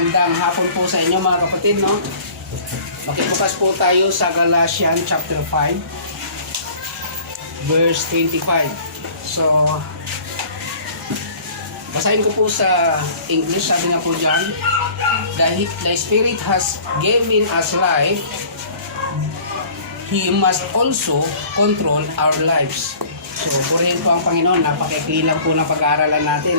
Magandang hapon po sa inyo mga kapatid, no? Makibukas po tayo sa Galatians chapter 5 verse 25. So, basahin ko po sa English. Sabi nga po dyan, the Spirit has given us life, He must also control our lives. So, purihin po ang Panginoon. Napakaikli lang po na pag-aaralan natin.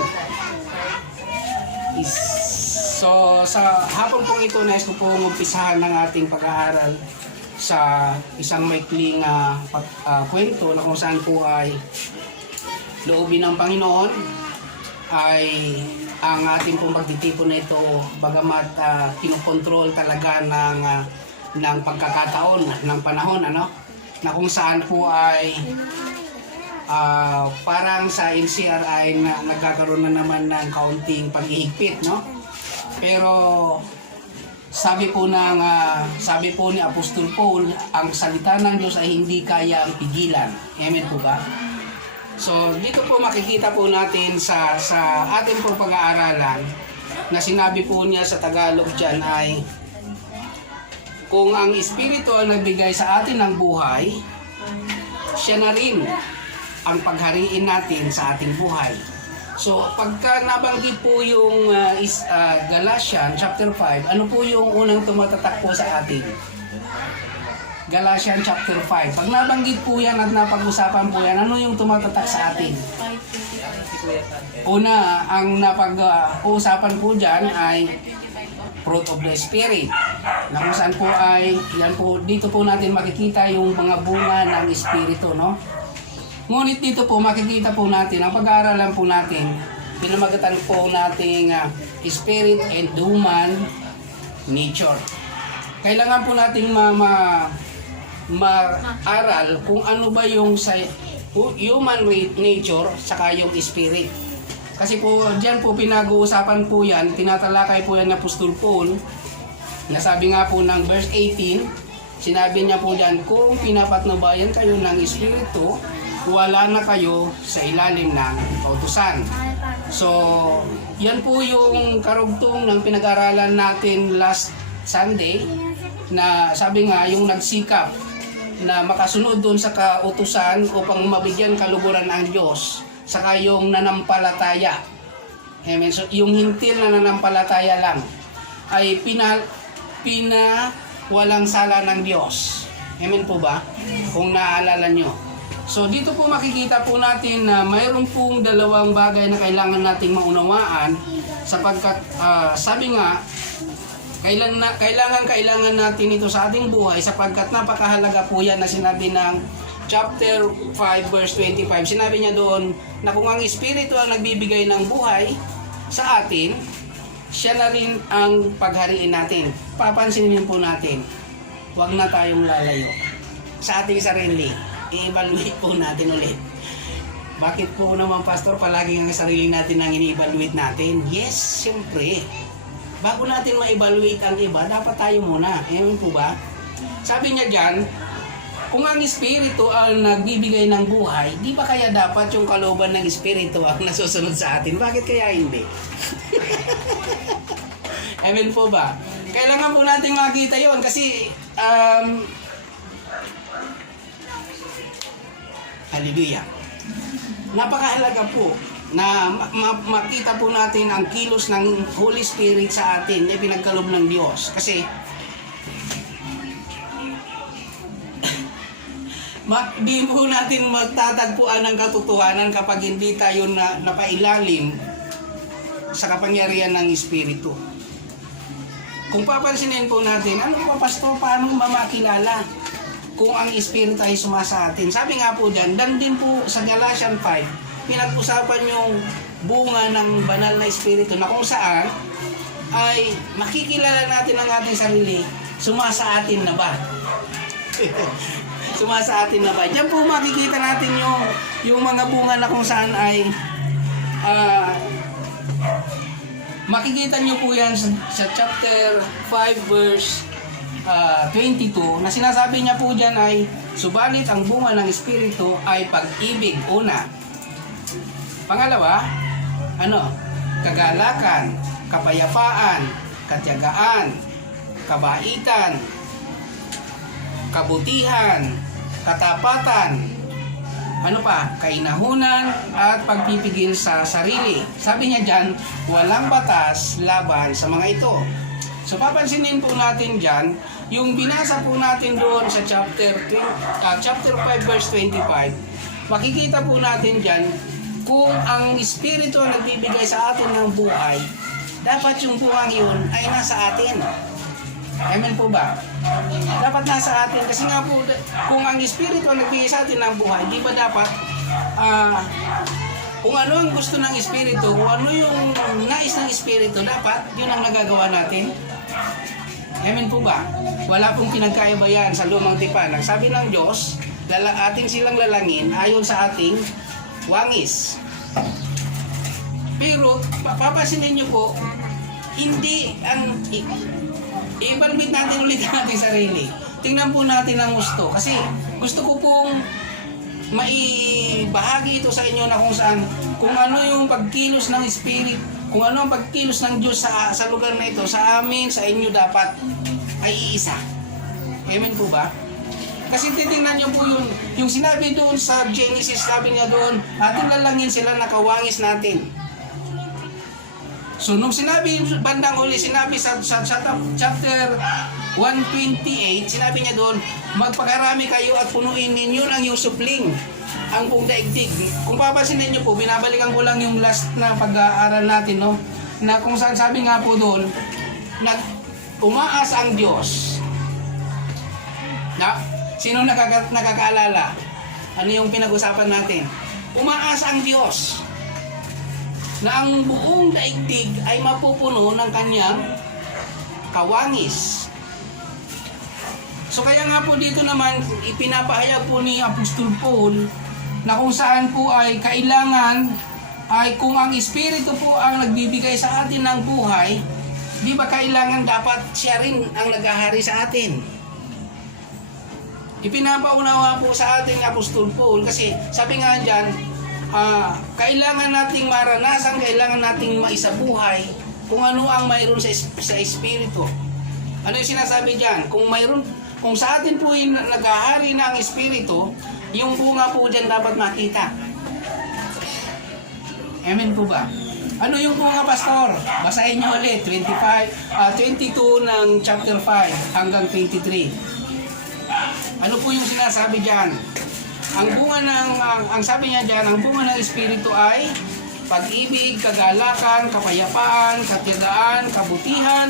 So, sa hapon pong ito, nais ko pong umpisahan ng ating pag-aaral sa isang maikling kwento na kung saan po ay loobin ng Panginoon ay ang ating pong pagtitipon na ito, bagamat kinokontrol talaga ng pagkakataon, ng panahon, ano? Na kung saan po ay parang sa NCR ay nagkakaroon na naman ng kaunting paghihigpit, no? Pero sabi po ni Apostol Paul, ang salita ng Diyos ay hindi kayang pigilan. Amen po ba? So dito po makikita po natin sa ating pong pag-aaralan na sinabi po niya sa Tagalog dyan ay kung ang Espiritu ang nagbigay sa atin ng buhay, siya na rin ang paghariin natin sa ating buhay. So, pagka nabanggit po yung Galatians chapter 5, ano po yung unang tumatatak po sa atin? Galatians chapter 5. Pag nabanggit po yan at napag-usapan po yan, ano yung tumatatak sa atin? Una, ang napag-uusapan po dyan ay fruit of the Spirit. Na kung saan po ay, yan po, dito po natin makikita yung mga bunga ng Espiritu, no? Ngunit dito po makikita po natin, ang pag-aaralan po natin, pinamagatan po nating spirit and human nature. Kailangan po nating ma-aral kung ano ba yung human nature saka yung spirit. Kasi po diyan po pinag-uusapan po yan, tinatalakay po yan ng Apostol Paul, na sabi nga po ng verse 18, sinabi niya po diyan, kung pinapatnubayan kayo ng Espiritu, wala na kayo sa ilalim ng kautusan. So, yan po yung karugtong ng pinag-aralan natin last Sunday, na sabi nga, yung nagsikap na makasunod doon sa kautusan upang mabigyan kaluguran ang Diyos, saka yung nanampalataya. Amen. So, yung hintil na nanampalataya lang ay walang sala ng Diyos. Amen po ba? Kung naaalala nyo. So dito po makikita po natin na mayroon pong dalawang bagay na kailangan nating maunawaan sapagkat sabi nga kailangan natin ito sa ating buhay sapagkat napakahalaga po yan na sinabi ng chapter 5 verse 25. Sinabi niya doon na kung ang Espiritu ang nagbibigay ng buhay sa atin, siya na rin ang paghariin natin. Papansinin po natin, huwag na tayong lalayo sa ating sarili. I-evaluate po natin ulit. Bakit po naman, Pastor, palagi ang sarili natin ang ini-evaluate natin? Yes, siyempre. Bago natin ma-evaluate ang iba, dapat tayo muna. Ayan po ba? Sabi niya dyan, kung ang Espiritu ang nagbibigay ng buhay, di ba kaya dapat yung kalooban ng Espiritu ang nasusunod sa atin? Bakit kaya hindi? Amen po ba? Kailangan po natin makita yon kasi hallelujah. Napakahalaga po na makita po natin ang kilos ng Holy Spirit sa atin na pinagkaloob ng Diyos. Kasi di po natin magtatagpuan ng katotohanan kapag hindi tayo napailalim sa kapangyarihan ng Espiritu. Kung papansinin po natin, ano pa, Pastor, paano mamakilala kung ang Espiritu ay sumasa atin? Sabi nga po dyan, dan din po sa Galatians 5, pinag-usapan yung bunga ng banal na Espiritu na kung saan ay makikilala natin ang ating sarili, sumasa atin na ba? Sumasa atin na ba? Diyan po makikita natin yung mga bunga na kung saan ay makikita nyo po yan sa chapter 5 verse 22 na sinasabi niya po dyan ay subalit ang bunga ng Espiritu ay pag-ibig una. Pangalawa, kagalakan, kapayapaan, katiyagaan, kabaitan, kabutihan, katapatan, ano pa, kainahunan, at pagpipigil sa sarili. Sabi niya dyan, walang batas laban sa mga ito. So papansinin po natin dyan, yung binasa po natin doon sa chapter 5 verse 25, makikita po natin dyan, kung ang Espiritu ang nagbibigay sa atin ng buhay, dapat yung buhang yun ay nasa atin. Amen po ba? Dapat nasa atin. Kasi nga po, kung ang Espiritu ang nagbigay sa atin ng buhay, di ba dapat, kung ano ang gusto ng Espiritu, kung ano yung nais ng Espiritu, dapat yun ang nagagawa natin. Amen po ba? Wala pong pinagkaiba yan sa lumang tipan. Ang sabi ng Diyos, ating silang lalangin ayon sa ating wangis. Pero, papasinin nyo po, hindi ang i-evaluate natin ulit ang ating sarili. Tingnan po natin ang gusto. Kasi gusto ko pong maibahagi ito sa inyo na kung saan, kung ano yung pagkilos ng Spirit, kung ano ang pagkilos ng Diyos sa lugar na ito, sa amin, sa inyo dapat ay iisa. Amen po ba? Kasi titingnan nyo po yung sinabi doon sa Genesis, sabi niya doon, ating lalangin sila nakawangis natin. So, nung sinabi, bandang huli, sinabi sa chapter 128, sinabi niya doon, magpakarami kayo at punuin ninyo ng yung supling, ang buong daigdig. Kung papansinin niyo po, binabalikan ko lang yung last na pag-aaral natin, no? Na kung saan sabi nga po doon, umaas ang Diyos. Na, sino nakakaalala? Ano yung pinag-usapan natin? Umaas ang Diyos na ang buong daigdig ay mapupuno ng kanyang kawangis. So kaya nga po dito naman ipinapahayag po ni Apostol Paul na kung saan po ay kailangan ay kung ang Espiritu po ang nagbibigay sa atin ng buhay, di ba kailangan dapat siya rin ang naghahari sa atin? Ipinapaunawa po sa ating Apostol Paul kasi sabi nga dyan, kailangan nating maranasan, kailangan nating maisabuhay kung ano ang mayroon sa Espiritu. Ano yung sinasabi dyan? Kung sa atin po yung naghahari na ang Espiritu, yung bunga po dyan dapat makita. Amen po ba? Ano yung bunga, Pastor? Basahin nyo ulit, 22 ng chapter 5 hanggang 23. Ano po yung sinasabi dyan? Ang bunga ang sabi niya diyan, ang bunga ng Espiritu ay pag-ibig, kagalakan, kapayapaan, katiyagaan, kabutihan,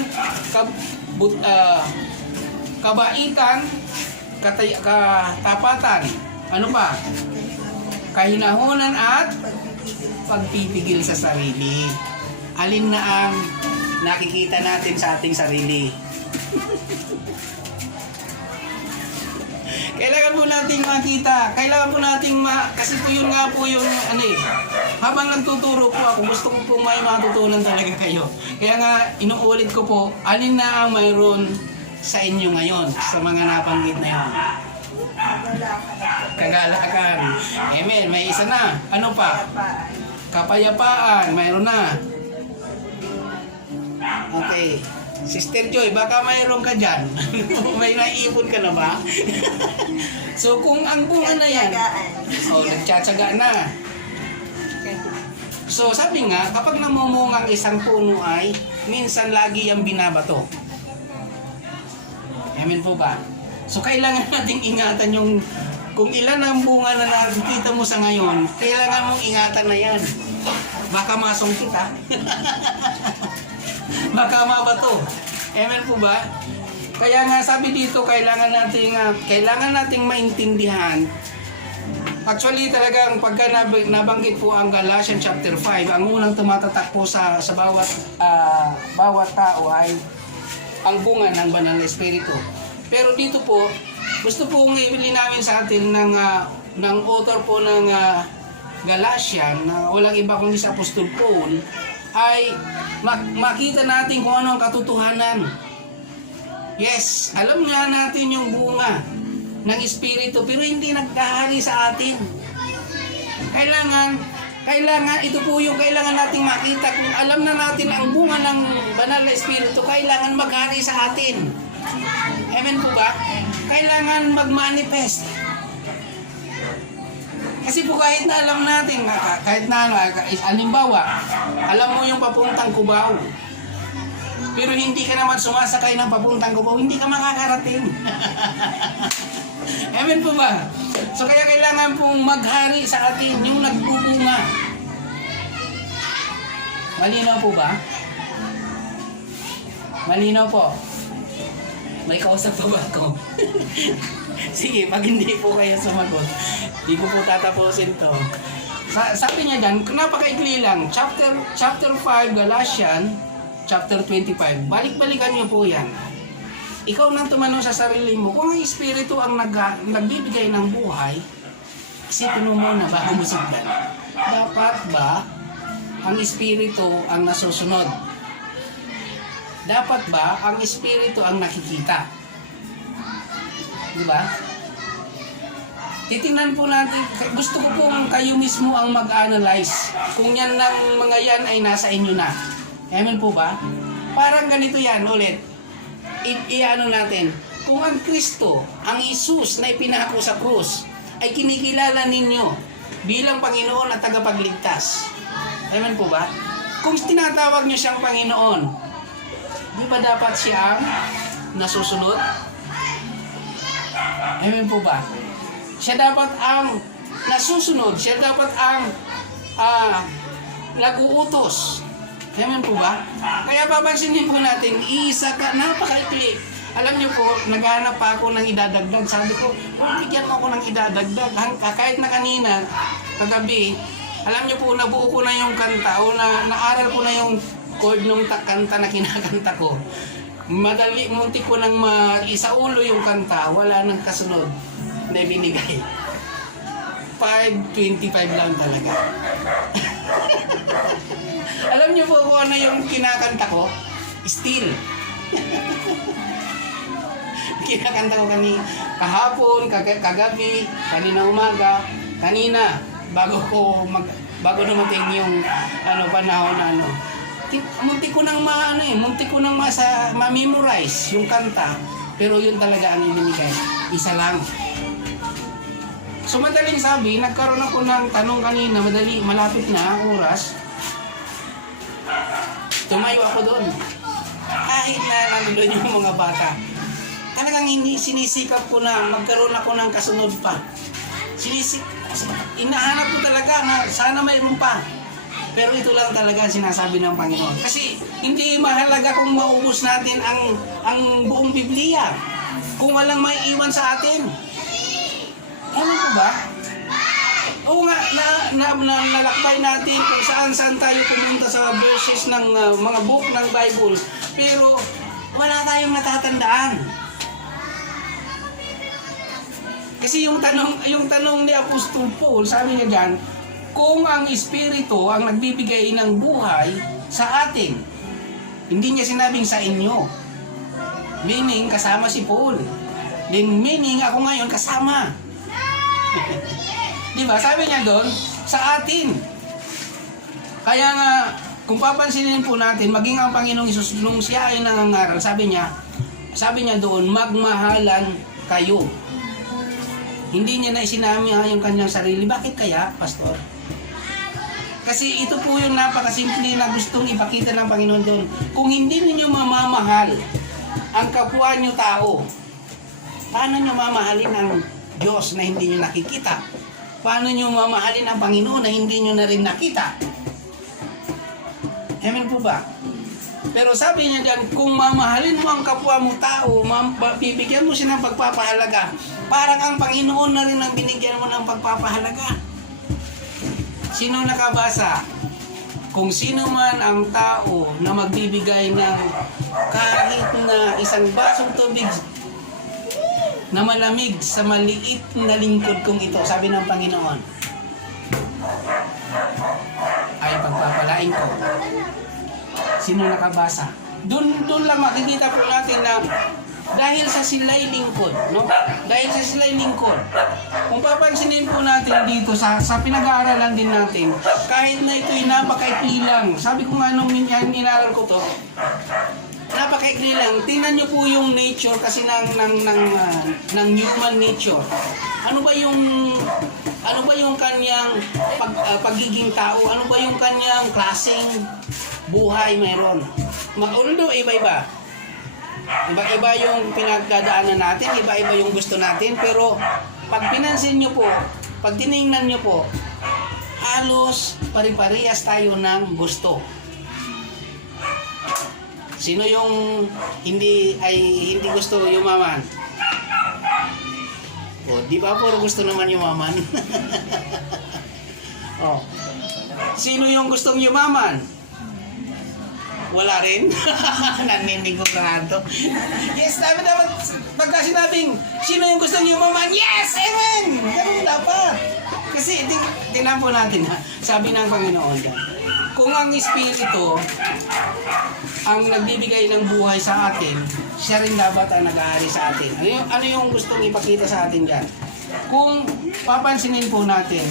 kabaitan, katapatan. Ano pa? Kahinahunan at pagpipigil sa sarili. Alin na ang nakikita natin sa ating sarili? Kailangan po nating makita. Kailangan po nating kasi po yun nga po yung habang nagtuturo po ako, gusto ko po may matutunan talaga kayo. Kaya nga inuulit ko po, alin na ang mayroon sa inyo ngayon sa mga nabanggit na yun? Kagalakan. Amen. May isa na. Ano pa? Kapayapaan. Mayroon na. Okay. Sister Joy, baka mayroon ka dyan. May naiipon ka na ba? So kung ang bunga na yan, nagtsatsaga na. So sabi nga, kapag namumunga ang isang puno ay, minsan lagi yung binabato. Amen po ba? So kailangan nating ingatan yung, kung ilan ang bunga na nakikita mo sa ngayon, kailangan mong ingatan na yan. Baka masungkit ha. Baka mabato. Amen po ba? Kaya nga sabi dito, kailangan nating maintindihan. Actually talagang pagka nabanggit po ang Galatians chapter 5, ang unang tumatatak po sa bawat tao ay ang bunga ng banal na Espiritu. Pero dito po, gusto pong ilinawin sa atin ng author po ng Galatian, na walang iba kundi sa Apostol Paul, ay makita natin kung ano ang katotohanan. Yes, alam nga natin yung bunga ng Espiritu, pero hindi nagkahari sa atin. Kailangan Kailangan, ito po yung kailangan nating makita. Kung alam na natin ang bunga ng banal na espiritu, kailangan maghari sa atin. Amen po ba? Kailangan mag-manifest. Kasi po kahit na alam natin, kahit na halimbawa, alam mo yung papuntang Cubao, pero hindi ka naman sumasakay ng papuntang Cubao, hindi ka makakarating. Amen po ba? So kaya kailangan pong maghari sa atin yung nagbubunga. Malinaw po ba? Malinaw po. May kausap pa ba ako? Sige, pag hindi po kayo sumagot, hindi ko po tatapusin to. Sabi niya dyan, napakaikli lang, chapter 5, Galatians, chapter 25. Balik-balikan niyo po yan. Ikaw nang tumanong sa sarili mo, kung ang Espiritu ang nagbibigay ng buhay, isipin mo muna bago mo sundan. Dapat ba ang Espiritu ang nasusunod? Dapat ba ang Espiritu ang nakikita? Di ba? Titingnan po natin, gusto ko pong kayo mismo ang mag-analyze kung yan ng mga yan ay nasa inyo na. Amen po ba? Parang ganito yan ulit. I-ano natin, kung ang Kristo, ang Isus na ipinako sa krus, ay kinikilala ninyo bilang Panginoon at tagapagligtas. Amen po ba? Kung tinatawag nyo siyang Panginoon, di ba dapat siya ang nasusunod? Amen po ba? Siya dapat ang nasusunod, siya dapat ang nag-uutos. Amen po ba? Kaya papansinin po natin, isa ka, napakaikli. Alam niyo po, naghanap pa ako ng idadagdag. Sabi ko, bigyan mo ako ng idadagdag. Kahit na kanina, kagabi, alam niyo po, nabuo ko na yung kanta o naaral ko na yung chord nung kanta na kinakanta ko. Madali, muntik ko nang isaulo yung kanta, wala nang kasunod na binigay. 5:25 lang talaga. Alam niyo po kung ano yung kinakanta ko? Still. Kinakanta ko kahapon, kagabi, kanina umaga, kanina, bago dumating yung panahon na muntik ko nang ma-memorize yung kanta, pero yun talaga ang ibinigay. Isa lang. So madaling sabi, nagkaroon ako ng tanong kanina, malapit na ang oras. Tumayo ako doon. Kahit na nandoon yung mga bata. Talagang sinisikap ko na magkaroon ako ng kasunod pa. Inahanap ko talaga na sana mayroon pa. Pero ito lang talaga sinasabi ng Panginoon. Kasi hindi mahalaga kung maubos natin ang buong Biblia. Kung walang maiiwan sa atin. Ano po ba? Oo nga, nalakbay natin kung saan tayo pumunta sa verses ng mga book ng Bible. Pero wala tayong natatandaan. Kasi yung tanong ni Apostol Paul, sabi niya diyan, kung ang Espiritu ang nagbibigay ng buhay sa atin, hindi niya sinabing sa inyo. Meaning, kasama si Paul. Meaning, ako ngayon kasama. Diba? Sabi niya doon, sa atin. Kaya nga, kung papansinin po natin, maging ang Panginoong Isus, nung siya ay nangangaral, sabi niya doon, magmahalan kayo. Hindi niya na isinami yung kanyang sarili. Bakit kaya, Pastor? Kasi ito po yung napakasimple na gustong ipakita ng Panginoon doon. Kung hindi niyo mamamahal ang kapwa niyo tao, paano niyo mamahalin ang Diyos na hindi niyo nakikita? Paano niyo mamahalin ang Panginoon na hindi niyo na rin nakita? Amen po ba? Pero sabi niya diyan, kung mamahalin mo ang kapwa mo tao, bibigyan mo siya ng pagpapahalaga, parang ang Panginoon na rin ang binigyan mo ng pagpapahalaga. Sino nakabasa? Kung sino man ang tao na magbibigay ng kahit na isang basong tubig na malamig sa maliit na lingkod kong ito, sabi ng Panginoon, ay pagpapalain ko. Sino nakabasa? Doon lang makikita po natin na dahil sa sila'y lingkod, no? Dahil sa sila'y lingkod. Kung papansinin po natin dito sa pinag-aaralan din natin, kahit na ito'y napakaikli lang. Sabi ko nga nung inaral ko to, napakaikli lang. Tingnan niyo po yung nature kasi ng human nature. Ano ba yung kanyang pagiging tao? Ano ba yung kanyang klaseng buhay mayroon? Although iba-iba. Iba-iba yung pinagdadaanan natin, iba-iba yung gusto natin, pero pag pinansin nyo po, pag tinignan nyo po, halos pari-parehas tayo ng gusto. Sino yung hindi gusto yumaman? O, di ba puro gusto naman yumaman? O, sino yung gustong yumaman? Wala rin. Naninig ko kanto. Yes, dapat pagka sinabing, sino yung gustong yumaman? Yes! Amen! Ganun dapat. Kasi, tingnan po natin ha. Sabi ng Panginoon dyan, kung ang Espiritu ang nagbibigay ng buhay sa atin, siya rin dapat ang nag-aari sa atin. Ano yung gustong ipakita sa atin dyan? Kung papansinin po natin,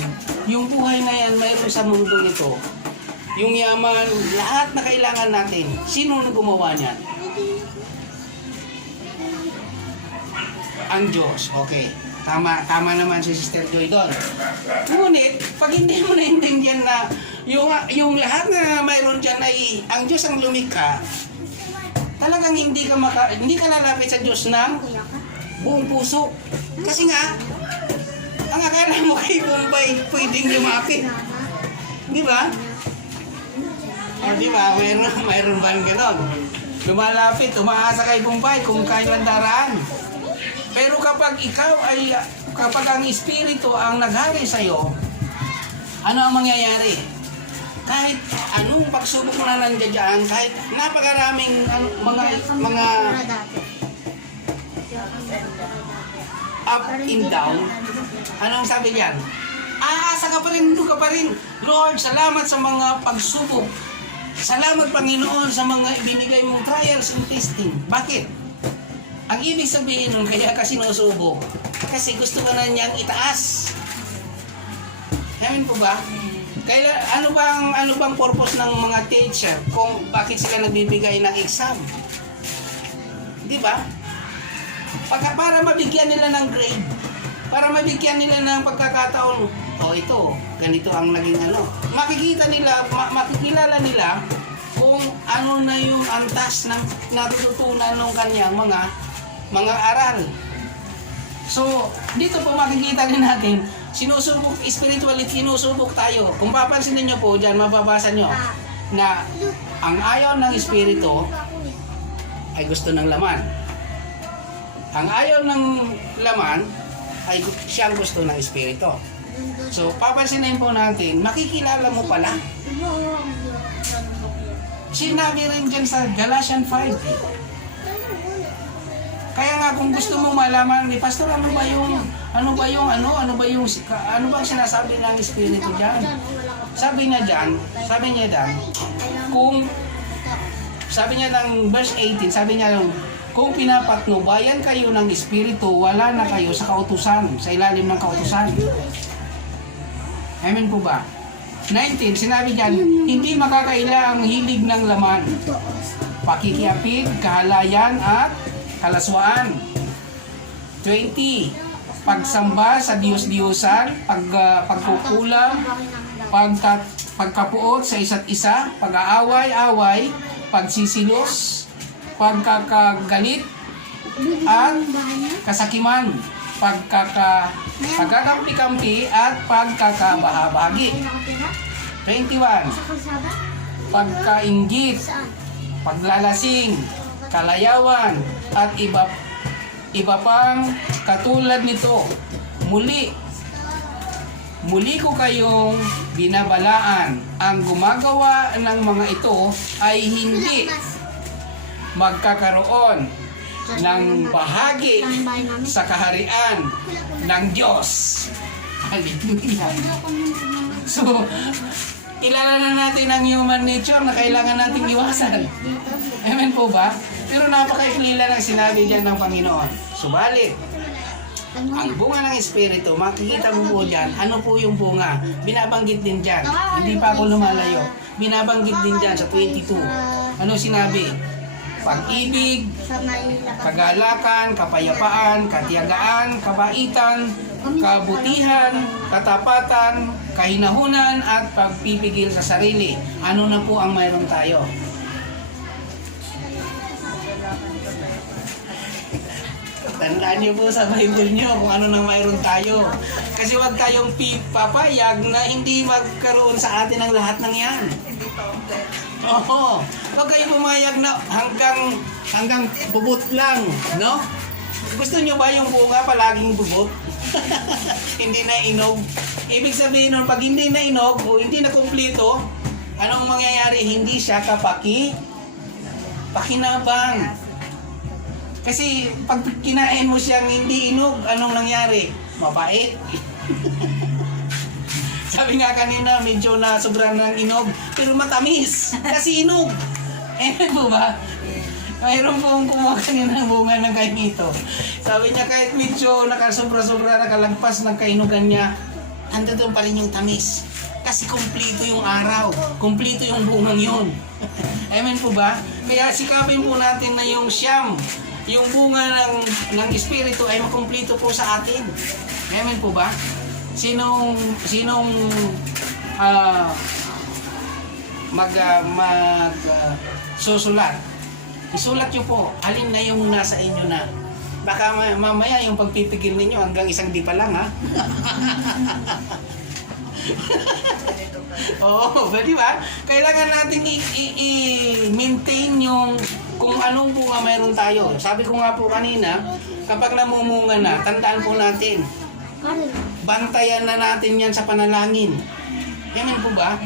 yung buhay na yan mayroon sa mundo ito, yung yaman, lahat na kailangan natin, sino na gumawa niyan? Ang Diyos. Okay. Tama naman si Sister Joy doon. Ngunit, pag hindi mo naintindihan na yung lahat na mayroon dyan ay ang Diyos ang lumikha, talagang hindi ka lalapit sa Diyos ng buong puso. Kasi nga, ang akala mo kay Bombay pwedeng lumapit. Di ba? O di ba? Mayroon ba yung gano'n? Lumalapit, umaasa kay Bombay kung kailan daraan. Pero kapag ang Espiritu ang naghari sa'yo, ano ang mangyayari? Kahit anong pagsubok na nandiyan, kahit napakaraming mga up and down, anong sabi niyan? Aasa ka pa rin, ka pa rin. Lord, salamat sa mga pagsubok. Salamat, Panginoon, sa mga ibinigay mong trials and testing. Bakit? Ang ibig sabihin nun, kaya ka sinusubok, kasi gusto ka na niyang itaas. Amen po ba? Kaya ano bang purpose ng mga teacher kung bakit sila nagbibigay ng exam? Di ba? Para mabigyan nila ng grade, para mabigyan nila ng pagkakataon, ito, ganito ang naging makikilala nila kung ano na yung antas ng natututunan ng kanyang mga aral. So, dito po makikita din natin, spiritually sinusubok tayo. Kung papansinin nyo po dyan, mababasa nyo na ang ayaw ng Espiritu ay gusto ng laman. Ang ayaw ng laman ay siyang gusto ng Espiritu. So, papansinin po natin, makikilala mo pala. Sinabi rin dyan sa Galatians 5. Kaya nga kung gusto mong malaman ni Pastor, ano bang sinasabi ng Espiritu diyan? Sabi niya ng verse 18, sabi niya kung pinapatnubayan kayo ng Espiritu, wala na kayo sa kautusan, sa ilalim ng kautusan. Amen po ba? 19, sinabi diyan, hindi makakaila ang hilig ng laman, pakikiapid, kahalayan at kalaswaan. 20. Pagsamba sa Diyos-Diyosan, pagkukulang, pagkapuot sa isa't isa, pag-aaway-away, pagsisilos, pagkakagalit, at kasakiman, pagkakampi-kampi, at pagkakabahabagi. 21. Pagkainggit, paglalasing, kalayawan, at iba pang katulad nito. Muli ko kayong binabalaan, ang gumagawa ng mga ito ay hindi magkakaroon ng bahagi sa kaharian ng Diyos. Hallelujah. So, kilala na natin ang human nature na kailangan nating iwasan. Amen po ba? Pero napakaikli lang ang sinabi dyan ng Panginoon. Subalit, ang bunga ng Espiritu, makikita mo po dyan, ano po yung bunga? Binabanggit din dyan. Hindi pa ako lumalayo. Binabanggit din dyan sa 22. Ano sinabi? Pag-ibig, kagalakan, kapayapaan, katiyagaan, kabaitan, kabutihan, katapatan, kahinahunan, at pagpipigil sa sarili. Ano na po ang mayroon tayo? Tandaan niyo po sa Bible niyo kung ano nang mayroon tayo. Kasi huwag tayong papayag na hindi magkaroon sa atin ang lahat ng yan. Oo. Huwag kayo pumayag na hanggang bubot lang, no? Gusto niyo ba yung bunga palaging bubot? Hindi na inog. Ibig sabihin nun, pag hindi na inog o hindi na kumpleto, anong mangyayari? Hindi siya pakinabang. Kasi pag kinain mo siyang hindi inog, anong nangyari? Mabait. Sabi nga kanina, medyo na sobrang ng inog, pero matamis. Kasi inog. Po ba? Mayroon pong kumuha kanina ng bunga ng kainito. Sabi niya kahit medyo nakasobra-sobra, nakalagpas ng kainugan niya, andun pa rin yung tamis. Kasi kumpleto yung araw. Kumpleto yung bungang yun. Amen po ba? Kaya sikapin po natin na yung siyam, yung bunga ng Espiritu ay makumpleto po sa atin. Amen po ba? Sinong susulat? Isulat nyo po, alin na yung nasa inyo na. Baka mamaya yung pagpipigil ninyo hanggang isang di pa lang, ha? Oo, di ba? Kailangan natin i-maintain yung kung anong bunga mayroon tayo. Sabi ko nga po kanina, kapag namumunga na, tandaan po natin, bantayan na natin yan sa panalangin. Yan po ba?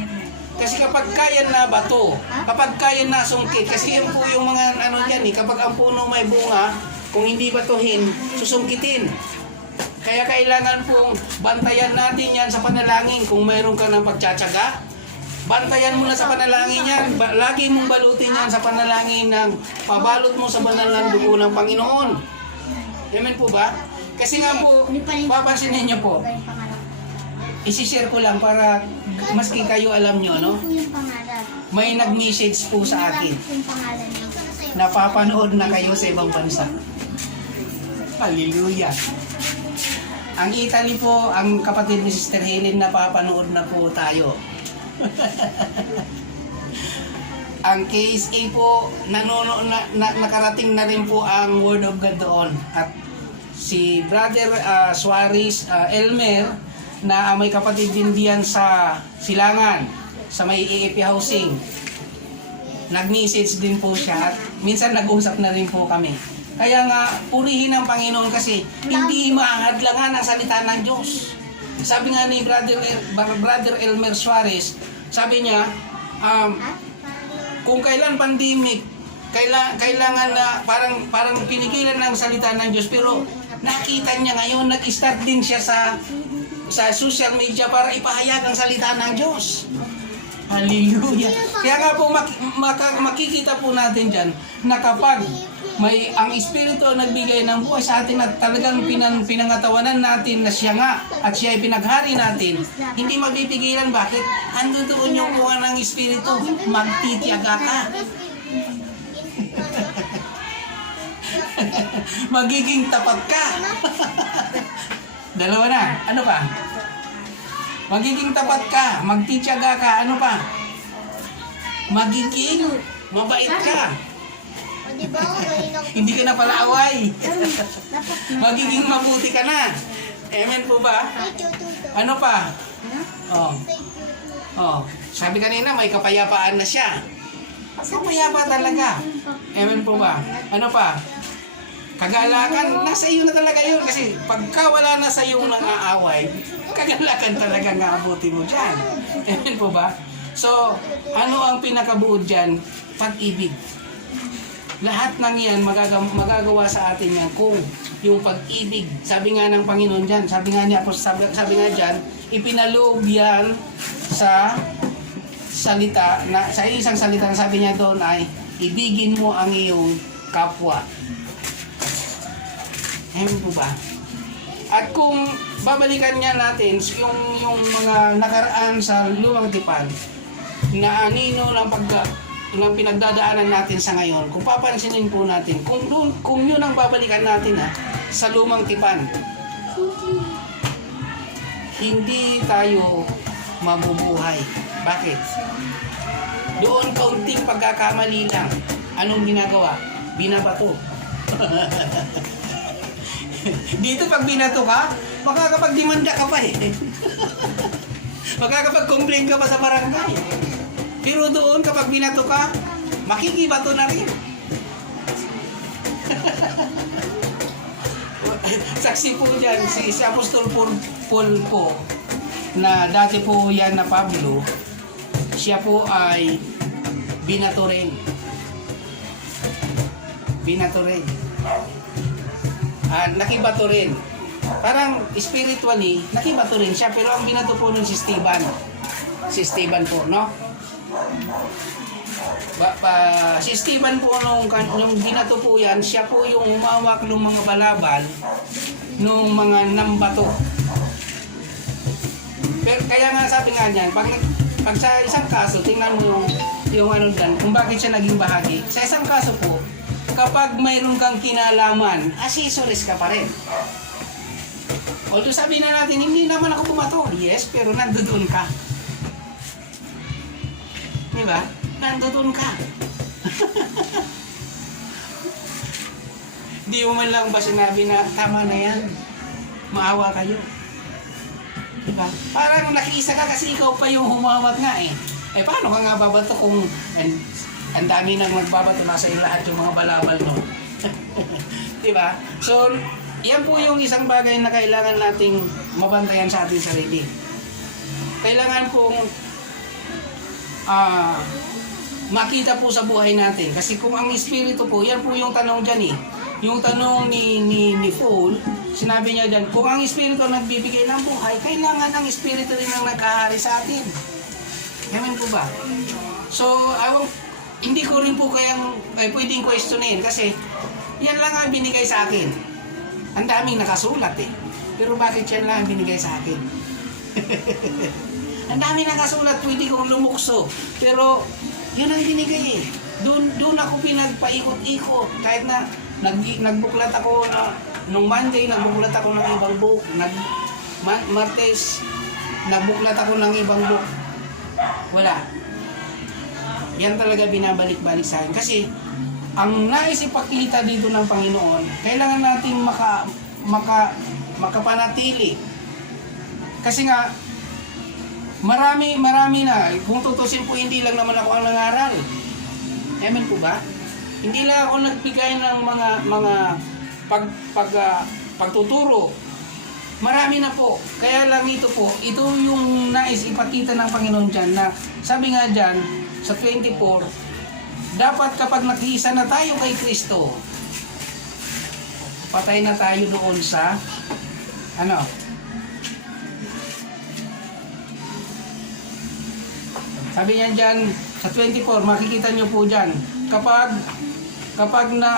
Kasi kapag kaya na bato, kapag kaya na sungkit, kasi yan po yung mga ano dyan kapag ang puno may bunga, kung hindi batuhin, susungkitin. Kaya kailangan pong bantayan natin yan sa panalangin. Kung mayroon ka ng pagtsatsaga, bantayan mo na sa panalangin yan. Lagi mong balutin yan sa panalangin ng pabalot mo sa banal ng dugo ng Panginoon. Amen po ba? Kasi nga po, papansinin niyo po, isi-share ko lang para maski kayo alam nyo, no? May nag-message po sa akin. Napapanood na kayo sa ibang bansa. Hallelujah. Ang Italy po, ang kapatid ni Sister Helen, napapanood na po tayo. Ang KSA po, nakarating na rin po ang Word of God doon. At si Brother Suarez Elmer, na may kapatid din diyan sa Silangan, sa may AAP housing. Nag-message din po siya at minsan nag-usap na rin po kami. Kaya nga, purihin ang Panginoon kasi hindi mahadlangan ang salita ng Diyos. Sabi nga ni Brother Elmer Suarez, sabi niya, kung kailan pandemic, kailangan na parang pinigilan ng salita ng Diyos, pero nakita niya ngayon, nag-start din siya sa social media para ipahayag ang salita ng Diyos. Hallelujah. Kaya nga po makikita po natin dyan na kapag ang Espiritu ang nagbigay ng buhay sa atin at talagang pinangatawanan natin na siya nga at siya ay pinaghari natin, hindi mapipigilan. Bakit? Andun doon yung buhay ng Espiritu. Magtitiyaga ka. Magiging tapat ka. Dalawa na. Ano pa? Magiging tapat ka. Magtitiyaga ka. Ano pa? Magiging mabait ka. Hindi ka na pala away. Magiging mabuti ka na. Amen po ba? Ano pa? Sabi kanina may kapayapaan na siya. Kapayapa talaga. Amen po ba? Ano pa? Kagalakan, nasa iyo na talaga yun. Kasi pagka wala na sa iyo ng aaway, kagalakan talaga nga abuti mo dyan. Amen po ba? So, ano ang pinakabuod dyan? Pag-ibig. Lahat ng yan magagawa sa atin yan kung yung pag-ibig, sabi nga ng Panginoon dyan, sabi nga dyan, ipinaloob yan sa salita, sa isang salita na sabi niya doon ay, ibigin mo ang iyong kapwa. Amen po ba? At kung babalikan niya natin yung mga nakaraan sa lumang tipan na anino ng pinagdadaanan natin sa ngayon, kung papansinin po natin, kung yun ang babalikan natin sa lumang tipan, hindi tayo mabubuhay. Bakit? Doon kaunting pagkakamali lang. Anong ginagawa? Binabato. Dito pag binato ka, makakapag-demanda ka pa eh. Makakapag-complain ka pa sa barangay. Pero doon kapag binato ka, makikibato na rin. Saksi po dyan si Apostol Paul po, na dati po yan na Pablo, siya po ay binato rin. Binato rin. Nakibato rin. Parang spiritually, nakibato rin siya, pero ang binato po nun si Stephen. Si Stephen po, no? Si Stephen po nung binato po yan, siya po yung humawak ng mga balabal nung mga nambato. Pero kaya nga sabi nga niyan, pag sa isang kaso, tingnan mo yung ano dyan, kung bakit siya naging bahagi. Sa isang kaso po, kapag mayroon kang kinalaman, accessories ka pa rin. Although sabi na natin, hindi naman ako bumato. Yes, pero nandoon ka. Diba? Nandoon ka. Di mo man lang ba sinabi na tama na yan? Maawa kayo. Diba? Parang nakiisa ka kasi ikaw pa yung humawak nga eh. Eh paano ka nga babato kung ang dami nang magbabato nasa lahat yung mga balabal no? Diba? So, yan po yung isang bagay na kailangan nating mabantayan sa ating sarili. Kailangan pong makita po sa buhay natin. Kasi kung ang espiritu po, yan po yung tanong dyan eh. Yung tanong ni Paul, sinabi niya dyan, kung ang espiritu nagbibigay ng buhay, kailangan ang espiritu rin ang nagkahari sa atin. Amen po ba? So, hindi ko rin po pwedeng questionin kasi yan lang ang binigay sa akin. Ang daming nakasulat eh. Pero bakit yan lang ang binigay sa akin? Ang daming nakasulat, pwede kong lumukso. Pero yun ang binigay eh. Doon ako pinagpaikot-ikot. Kahit na nagbuklat ako nung Monday, nagbuklat ako ng ibang book. Martes, nagbuklat ako ng ibang book. Wala. Yan talaga binabalik-balik sa akin. Kasi, ang nais ipakita dito ng Panginoon, kailangan natin makapanatili. Kasi nga, marami na. Kung tutusin po, hindi lang naman ako ang nangaral. Amen po ba? Hindi lang ako nagbigay ng mga pagtuturo. Marami na po. Kaya lang ito po, ito yung nais ipakita ng Panginoon dyan na sabi nga dyan sa 24, dapat kapag nag-iisa na tayo kay Kristo, patay na tayo doon sa sabi niya dyan sa 24, makikita nyo po dyan, kapag na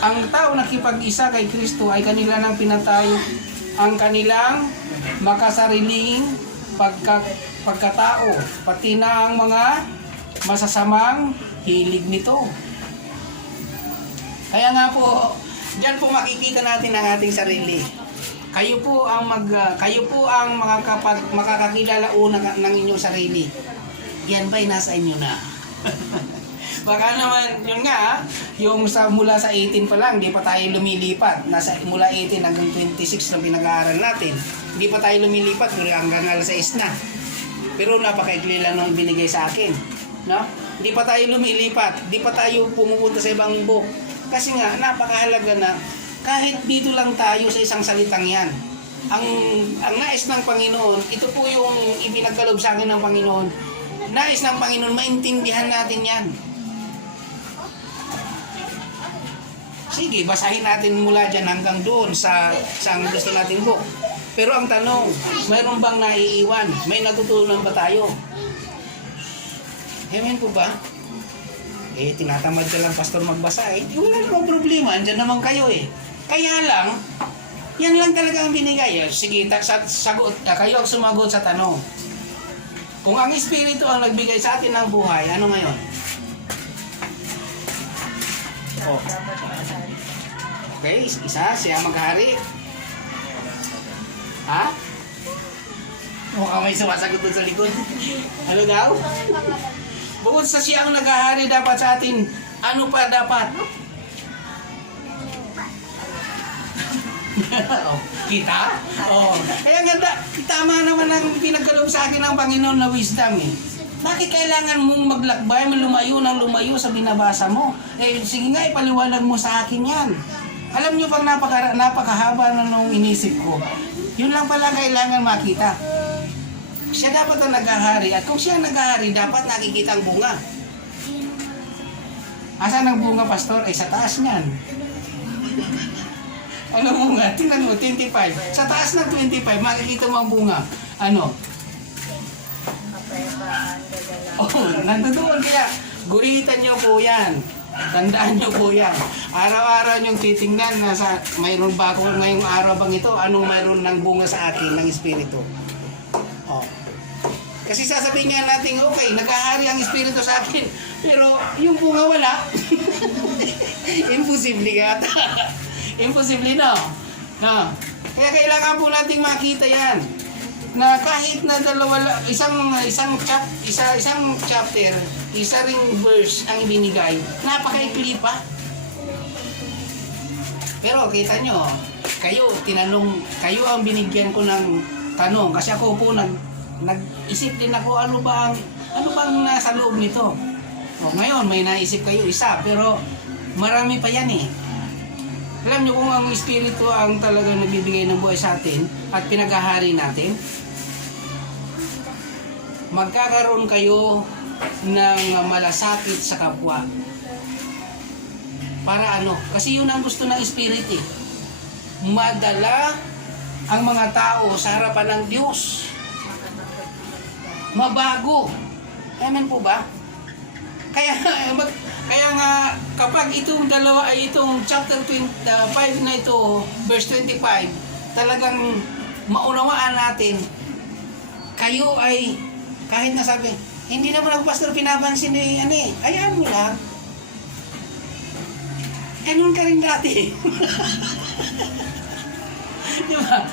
ang tao nakipag-isa kay Kristo ay kanila nang pinatay ang kanilang makasariling pagkatao, pati na ang mga masasamang hilig nito. Kaya nga po, diyan po makikita natin ang ating sarili. Kayo po ang makakakilala una ng inyong sarili. Yan ba'y nasa inyo na? Baka naman, yun nga, yung mula sa 18 pa lang, di pa tayo lumilipat. Mula 18 hanggang 26 na pinag-aaral natin. Hindi pa tayo lumilipat, pero hanggang alas 6 na. Pero napakaikli lang nung binigay sa akin. No? Hindi pa tayo lumilipat, di pa tayo pumupunta sa ibang book. Kasi nga, napakahalaga na kahit dito lang tayo sa isang salitang yan. Ang nais ng Panginoon, ito po yung ipinagkaloob sa akin ng Panginoon. Nais ng Panginoon, maintindihan natin yan. Sige, basahin natin mula dyan hanggang doon sa ang gusto natin book. Pero ang tanong, mayroon bang naiiwan? May natutunan ba tayo? Amen po ba? Eh, tinatamad ka lang, pastor, magbasa. Eh, wala namang problema. Andyan naman kayo eh. Kaya lang, yan lang talaga ang binigay. Sige, sagot, kayo ang sumagot sa tanong. Kung ang Espiritu ang nagbigay sa atin ng buhay, ano ngayon? Oh. Okay, isa, siya maghari. Ha? Mukhang may sumasagot doon sa likod. Ano daw? Bukod sa siya ang naghahari dapat sa atin, ano pa dapat? Oh, kita? Oh. Kaya ganda, tama naman ang pinagkaloob sa akin ng Panginoon na wisdom eh. Bakit kailangan mong maglakbay, lumayo ng lumayo sa binabasa mo? Eh, sige nga, ipaliwanag mo sa akin yan. Alam niyo pang napakahaba na nung inisip ko. Yun lang pala kailangan makita. Siya dapat ang naghahari at kung siya ang naghahari, dapat nakikita ang bunga. Asan ang bunga, pastor? Eh, sa taas niyan. Ano bunga? Tingnan mo, 25. Sa taas ng 25, makikita mo ang bunga. Ano? Oh, nandoon. Kaya, guhitan niyo po yan. Tandaan niyo po yan. Araw-araw niyong titingnan na sa mayroon ba ako ngayong araw bang ito? Anong mayroon ng bunga sa akin, ng Espiritu? Oh. Kasi sasabihin nga natin, okay, naghahari ang Espiritu sa akin, pero yung bunga wala. Imposible ka. Imposible, no? No. Kaya kailangan po nating makita yan. Na kahit na isang chapter, isa ring verse ang ibinigay, napakaikli pa. Pero kita nyo, kayo ang binigyan ko ng tanong kasi ako po nag-isip din ako ano bang nasa loob nito. O, ngayon may naisip kayo isa pero marami pa yan eh. Alam nyo kung ang Espiritu ang talaga nagbibigay ng buhay sa atin at pinaghahari natin, magkakaroon kayo ng malasakit sa kapwa. Para ano? Kasi yun ang gusto ng Espiritu eh. Madala ang mga tao sa harapan ng Diyos. Mabago. Amen po ba? Kaya nga kapag itong chapter 5 na ito, verse 25, talagang maunawaan natin, kayo ay kahit na sabi, hindi naman ako pastor pinapansin ayan mo lang. Ganun ka rin dati. Di ba?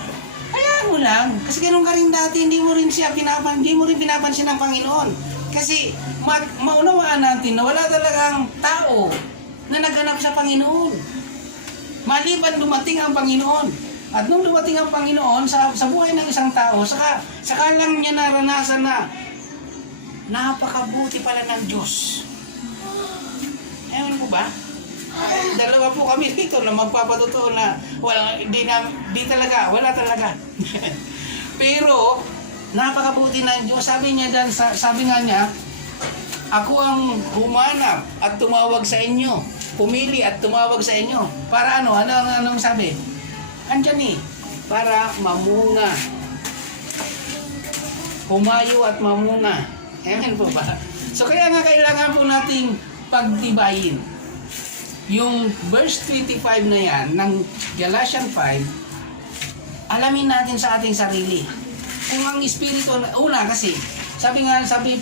Hayaan mo lang. Kasi ganun ka rin dati, hindi mo rin pinapansin ng Panginoon. Kasi maunawaan natin na wala talagang tao na naghanap sa Panginoon. Maliban dumating ang Panginoon. At nung dumating ang Panginoon sa buhay ng isang tao, saka lang niya naranasan na napakabuti pala ng Diyos. Ewan po ba? Dalawa po kami dito na magpapatotoo na wala talaga. Pero napakabuti ng Diyos. Sabi nga niya, ako ang humanap at tumawag sa inyo. Pumili at tumawag sa inyo. Para ano? Anong sabi? Andyan para mamunga. Humayo at mamunga. Amen po ba? So kaya nga kailangan po nating pagtibayin. Yung verse 25 na yan ng Galatians 5, alamin natin sa ating sarili. Kung ang Espiritu, una kasi, sabi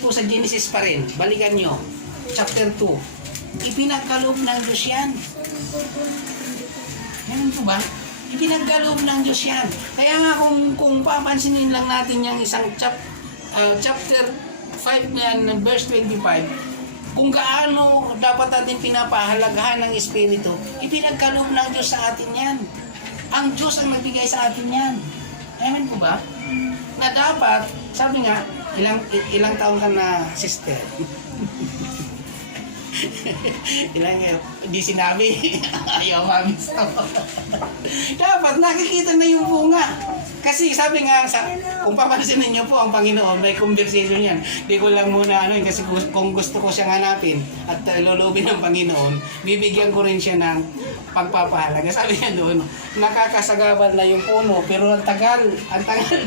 po sa Genesis pa rin, balikan nyo, chapter 2, ipinagkaloob ng Diyos yan. Ganun po ba? Ipinagkaloob ng Diyos yan. Kaya nga kung papansinin lang natin yung isang chapter 5 na yan, verse 25, kung gaano dapat natin pinapahalagahan ng Espiritu, ipinagkaloob ng Diyos sa atin yan. Ang Diyos ang nagbigay sa atin yan. Amen po ba? Na dapat, sabi nga, ilang taon ka na sister? Hindi sinabi. Ayaw mamis. Dapat nakikita na yung bunga. Kasi sabi nga, kung papansinin niyo po ang Panginoon, may conversation yan. Di ko lang muna kasi kung gusto ko siyang hanapin at lulubin ng Panginoon, bibigyan ko rin siya ng pagpapahalaga. Sabi niya doon, nakakasagabal na yung puno, pero ang tagal,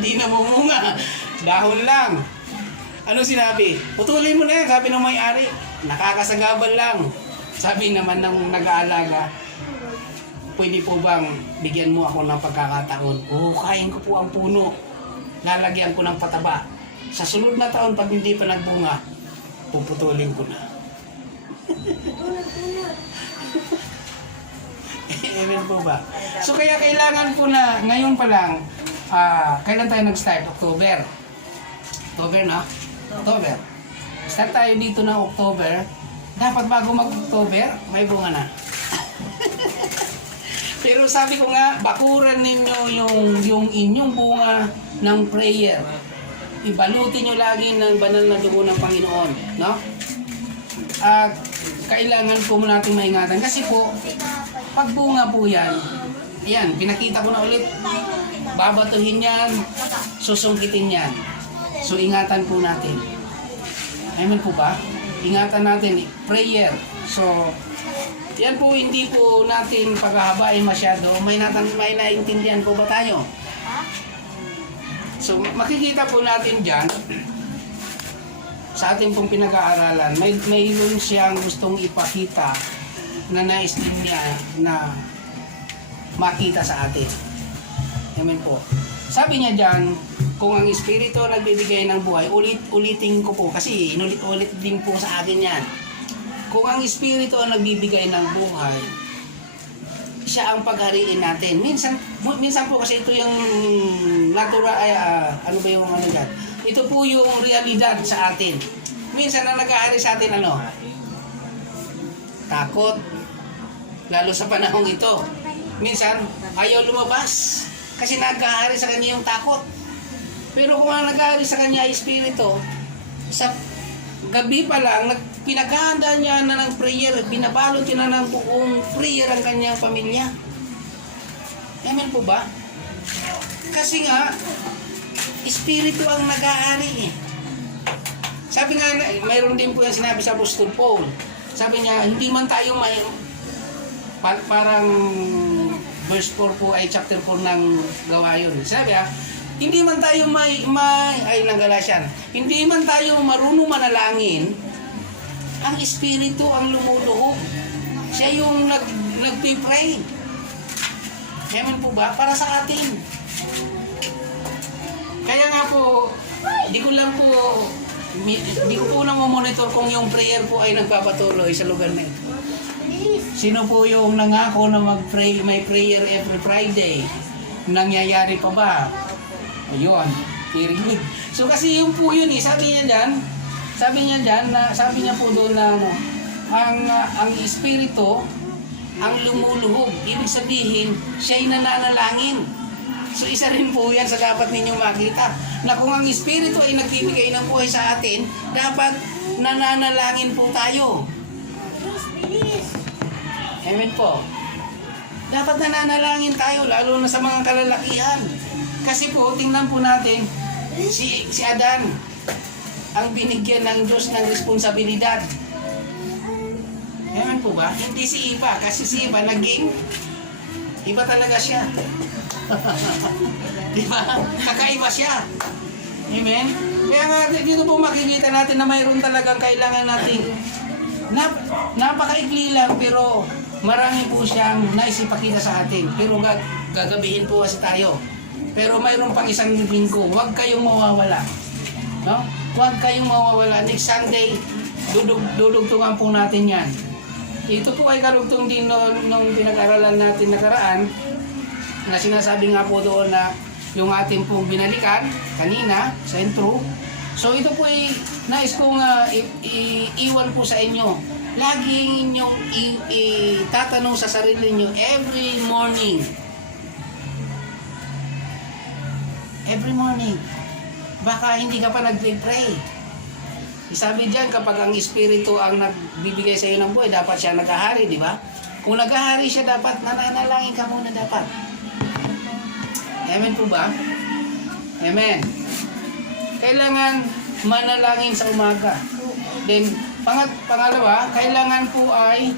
di namumunga. Dahon lang. Ano sinabi? Putulin mo na yan, sabi ng may-ari. Nakakasagabal lang. Sabi naman ng nag-aalaga, pwede po bang bigyan mo ako ng pagkakataon? Oo, kain ko po ang puno. Lalagyan ko ng pataba. Sa sunod na taon, pag hindi pa nagbunga, puputulin ko na. Amen po ba? So kaya kailangan po na, ngayon pa lang, kailan tayo nag-start? October. October na? October. Start tayo dito ng October. Dapat bago mag-October, may bunga na. Pero sabi ko nga, bakuran ninyo yung inyong bunga ng prayer. Ibalutin nyo lagi ng banal na dugo ng Panginoon. No? Kailangan po natin maingatan. Kasi po, pag bunga po yan, pinakita ko na ulit. Babatuhin yan, susungkitin yan. So, ingatan po natin. Amen po ba? Ingatan natin, prayer. So, yan po, hindi po natin paghahabain masyado. May naintindihan po ba tayo? So, makikita po natin dyan, sa ating pong pinag-aaralan, mayroon siyang gustong ipakita na nais din niya na makita sa atin. Amen po. Sabi niya dyan, kung ang Espiritu nagbibigay ng buhay, ulitin ko po, kasi inulit-ulit din po sa akin yan. Kung ang Espiritu ang nagbibigay ng buhay, siya ang paghariin natin. Minsan po kasi ito yung natural, ano ba yung ano dyan? Ito po yung realidad sa atin. Minsan na nag-ahari sa atin, ano? Takot. Lalo sa panahong ito. Minsan, ayaw lumabas. Kasi nag-ahari sa kanya yung takot. Pero kung ang nag-ahari sa kanya ay Espiritu, sa gabi pa lang, pinaghahanda niya na ng prayer, binabalot niya na ng buong prayer ang kanyang pamilya. Amen po ba? Kasi nga, Espiritu ang nag-aari. Sabi nga, mayroon din po yung sinabi sa Apostol Paul. Sabi niya, hindi man tayo parang verse 4 po ay chapter 4 ng Gawayon. Sabi hindi man tayo ng Galatian, hindi man tayo marunong manalangin, ang Espiritu ang lumuluhog. Siya yung nag-pray. Amen po ba? Para sa atin. Kaya nga po, di ko po nang monitor kung yung prayer po ay nagpapatuloy sa lugar na ito. Sino po yung nangako na mag-pray, may prayer every Friday? Nangyayari pa ba? Ayun, very good. So kasi yung po yun sabi niya po doon na ang Espiritu ang lumuluhog. Ibig sabihin, siya'y nananalangin. So isa rin po yan sa dapat ninyong makita. Na kung ang Espiritu ay nagbibigay ng buhay sa atin, dapat nananalangin po tayo. Amen po. Dapat nananalangin tayo, lalo na sa mga kalalakihan. Kasi po, tingnan po natin, si Adan, ang binigyan ng Diyos ng responsibilidad. Amen po ba? Hindi si Eva, kasi si Eva naging, iba talaga siya. Diba? Kakaiba siya. Amen? Kaya nga, dito po makikita natin na mayroon talagang kailangan natin. Napakaikli lang, pero marami po siyang naisipakita sa atin. Pero gagabihin po kasi tayo. Pero mayroon pang isang linggo, huwag kayong mawawala. No? Huwag kayong mawawala. Next Sunday, dudugtungan po natin yan. Ito po ay karugtong din nung pinag-aralan natin nakaraan, na sinasabi nga po doon na yung ating pong binalikan kanina sa intro. So ito po ay nais kong iwan po sa inyo. Laging inyong itatanong sa sarili nyo every morning. Every morning. Baka hindi ka pa nag-pray. Sabi diyan, kapag ang Espiritu ang nagbibigay sa iyo ng buhay, dapat siya naghahari, di ba? Kung naghahari siya, dapat nananalangin ka muna dapat. Amen po ba? Amen. Kailangan manalangin sa umaga. Then, pangalawa, kailangan po ay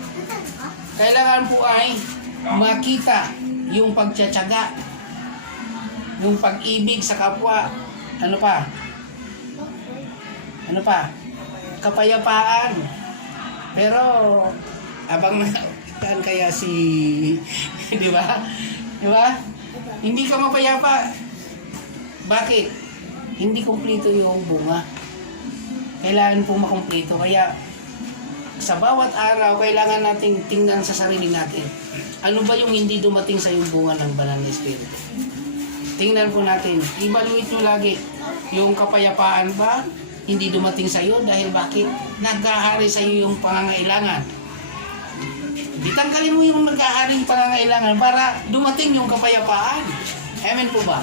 makita yung pagtsatsaga, yung pag-ibig sa kapwa. Ano pa? Ano pa? Kapayapaan. Pero, abang yan kaya si, di ba? Di ba? Hindi ka mapayapa. Bakit? Hindi kumpleto yung bunga. Kailangan po makumpleto. Kaya, sa bawat araw, kailangan nating tingnan sa sarili natin. Ano ba yung hindi dumating sa yung bunga ng banal na Espiritu? Tingnan po natin. Evaluate nyo lagi. Yung kapayapaan ba, hindi dumating sa iyo dahil bakit? Nagkahari sa iyo yung pangangailangan. Ditanggalin mo yung nagkaharing pangangailangan para dumating yung kapayapaan. Amen po ba?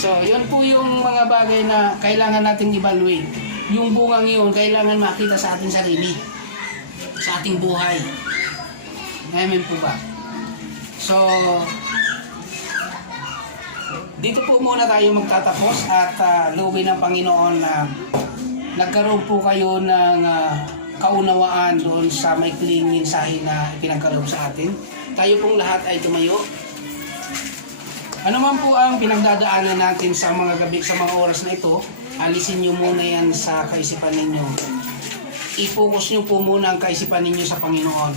So, yun po yung mga bagay na kailangan nating evaluate. Yung bungang yun, kailangan makita sa ating sarili. Sa ating buhay. Amen po ba? So, dito po muna tayo magtatapos at loobin ng Panginoon na nagkaroon po kayo ng kaunawaan doon sa maikling mensahe na ipinagkaloob sa atin. Tayo pong lahat ay tumayo. Ano man po ang pinagdadaanan natin sa mga gabi, sa mga oras na ito, alisin nyo muna yan sa kaisipan ninyo. I-focus nyo po muna ang kaisipan ninyo sa Panginoon.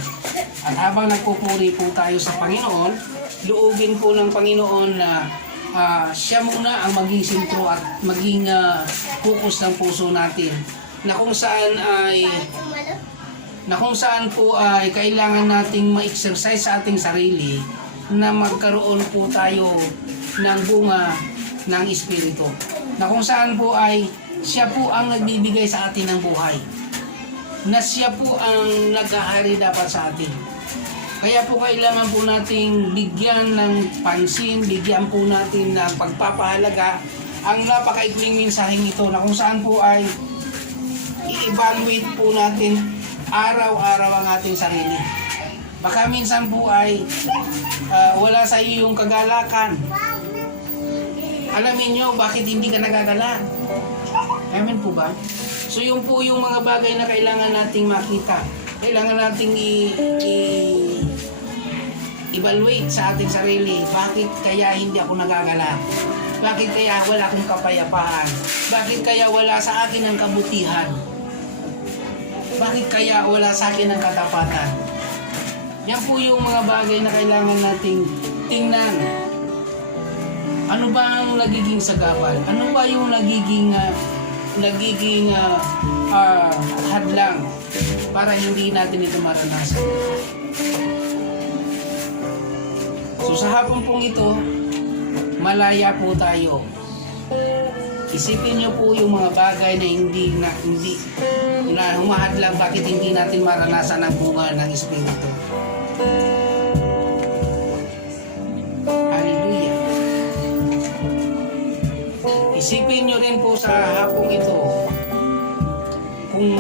At habang nagpupuri po tayo sa Panginoon, luugin po ng Panginoon na siya muna ang maging sentro at maging focus ng puso natin. Na kung saan po ay kailangan nating ma-exercise sa ating sarili na magkaroon po tayo ng bunga ng Espiritu. Na kung saan po ay siya po ang nagbibigay sa atin ng buhay. Na siya po ang naghahari dapat sa atin. Kaya po kailangan po nating bigyan ng pansin, bigyan po natin ng pagpapahalaga ang napakaikling mensaheng ito na kung saan po ay i-evaluate po natin araw-araw ang ating sarili. Baka minsan po ay wala sa iyo yung kagalakan. Alamin nyo bakit hindi ka nagagala. Amen po ba? So yun po yung mga bagay na kailangan nating makita. Kailangan nating evaluate sa ating sarili. Bakit kaya hindi ako nagagala? Bakit kaya wala akong kapayapaan? Bakit kaya wala sa akin ang kabutihan? Bakit kaya wala sa akin ang katapatan? Yan po yung mga bagay na kailangan nating tingnan. Ano ba ang nagiging sagabal? Ano ba yung nagiging hadlang para hindi natin ito maranasan? So sa hapon pong ito, malaya po tayo. Isipin niyo po yung mga bagay na hindi na humahadlang bakit hindi natin maranasan ang bunga ng Espiritu. Hallelujah. Isipin niyo rin po sa hapong ito kung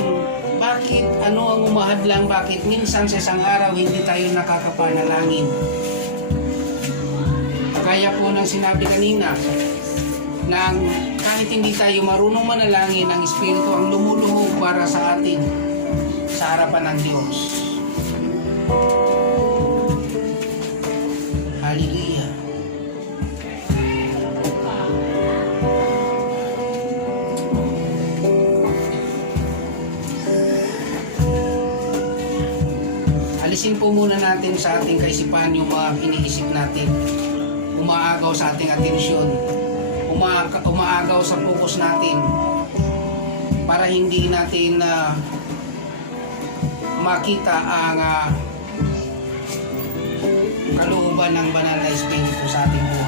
bakit ano ang humahadlang, bakit minsan sa isang araw hindi tayo nakakapanalangin. Kaya po ng sinabi kanina, nang kahit hindi tayo marunong manalangin, ang Espiritu ang lumuluhog para sa atin sa harapan ng Diyos. Hallelujah. Alisin po muna natin sa ating kaisipan yung mga iniisip natin. Umaagaw sa ating atensyon, umaagaw sa focus natin para hindi natin makita ang kalooban ng banal na Espiritu sa ating buhay.